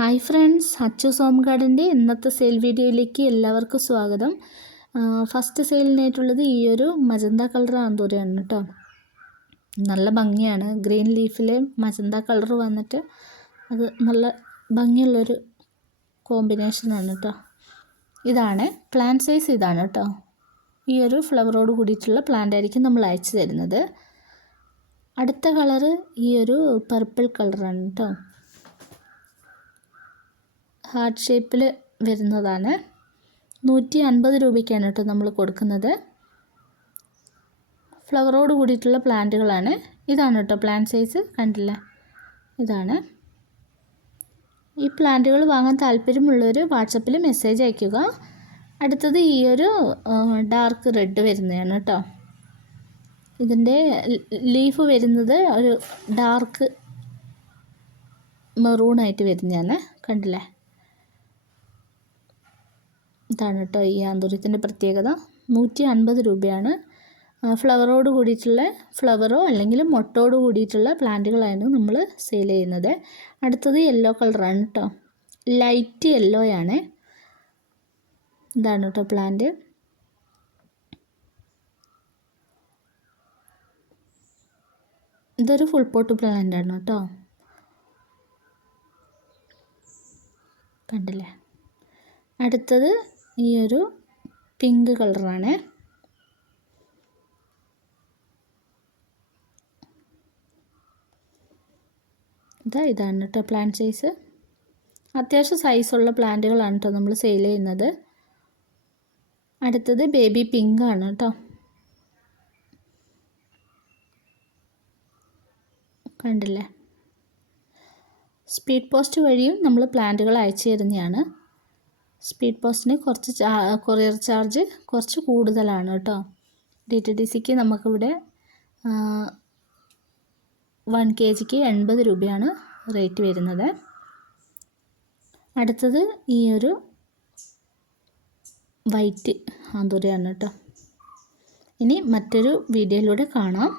Hi friends Achu സോംഗാർഡിന്റെ ഇന്നത്തെ sale വീഡിയോയിലേക്ക് എല്ലാവർക്കും സ്വാഗതം. ഫസ്റ്റ് സെയിലിനായിട്ടുള്ളത് ഈ ഒരു മജന്ത കളർ ആന്തൂരയാണ് കേട്ടോ. നല്ല ഭംഗിയാണ്. ഗ്രീൻ ലീഫിലെ മജന്ത കളർ വന്നിട്ട് അത് നല്ല ഭംഗിയുള്ളൊരു കോമ്പിനേഷനാണ് കേട്ടോ. ഇതാണ് പ്ലാന്റ് സൈസ് ഇതാണ് കേട്ടോ. ഈ ഒരു ഫ്ലവറോട് കൂടിയിട്ടുള്ള പ്ലാന്റ് ആയിരിക്കും നമ്മൾ അയച്ചു തരുന്നത്. അടുത്ത കളറ് ഈ ഒരു പർപ്പിൾ കളറാണ് കേട്ടോ. ഹാർട്ട് ഷേപ്പിൽ വരുന്നതാണ്. നൂറ്റി അൻപത് രൂപയ്ക്കാണ് കേട്ടോ നമ്മൾ കൊടുക്കുന്നത്. ഫ്ലവറോട് കൂടിയിട്ടുള്ള പ്ലാന്റുകളാണ്. ഇതാണ് കേട്ടോ പ്ലാന്റ് സൈസ്. കണ്ടില്ല. ഇതാണ്. ഈ പ്ലാന്റുകൾ വാങ്ങാൻ താല്പര്യമുള്ളവർ വാട്സപ്പിൽ മെസ്സേജ് അയയ്ക്കുക അടുത്തത് ഈ ഒരു ഡാർക്ക് റെഡ് വരുന്നതാണ് കേട്ടോ. ഇതിന്റെ ലീഫ് വരുന്നത് ഒരു ഡാർക്ക് മെറൂണായിട്ട് വരുന്നതാണ്. കണ്ടില്ലേ? ഇതാണ് കേട്ടോ ഈ ആന്തൂര്യത്തിന്റെ പ്രത്യേകത. നൂറ്റി അൻപത് രൂപയാണ് ഫ്ലവറോട് കൂടിയിട്ടുള്ള ഫ്ലവറോ അല്ലെങ്കിൽ മൊട്ടോട് കൂടിയിട്ടുള്ള പ്ലാന്റുകളായിരുന്നു നമ്മൾ സെയിൽ ചെയ്യുന്നത്. അടുത്തത് യെല്ലോ കളറാണ് കേട്ടോ. ലൈറ്റ് യെല്ലോ ആണ്. ഇതാണ് കേട്ടോ പ്ലാന്റ് ഇതൊരു ഫുൾ പോട്ട് പ്ലാന്റ് ആണ് കേട്ടോ. കണ്ടില്ലേ? അടുത്തത് ഈ ഒരു പിങ്ക് കളറാണ് ഇതാ ഇതാണ് കേട്ടോ പ്ലാന്റ് സൈസ് അത്യാവശ്യം സൈസുള്ള പ്ലാന്റുകളാണ് കേട്ടോ നമ്മൾ സെയിൽ ചെയ്യുന്നത്. അടുത്തത് ബേബി പിങ്ക് ആണ് കേട്ടോ കണ്ടില്ലേ? സ്പീഡ് പോസ്റ്റ് വഴിയും നമ്മൾ പ്ലാന്റുകൾ അയച്ചു തരുന്നതാണ്. സ്പീഡ് പോസ്റ്റിന് കുറച്ച് കൊറിയർ ചാർജ് കുറച്ച് കൂടുതലാണ് കേട്ടോ. ഡി ടി ഡി സിക്ക് നമുക്കിവിടെ വൺ കെ ജിക്ക് എൺപത് രൂപയാണ് റേറ്റ് വരുന്നത്. അടുത്തത് ഈ ഒരു വൈറ്റ് ആന്തൂരയാണ് കേട്ടോ. ഇനി മറ്റൊരു വീഡിയോയിലൂടെ കാണാം.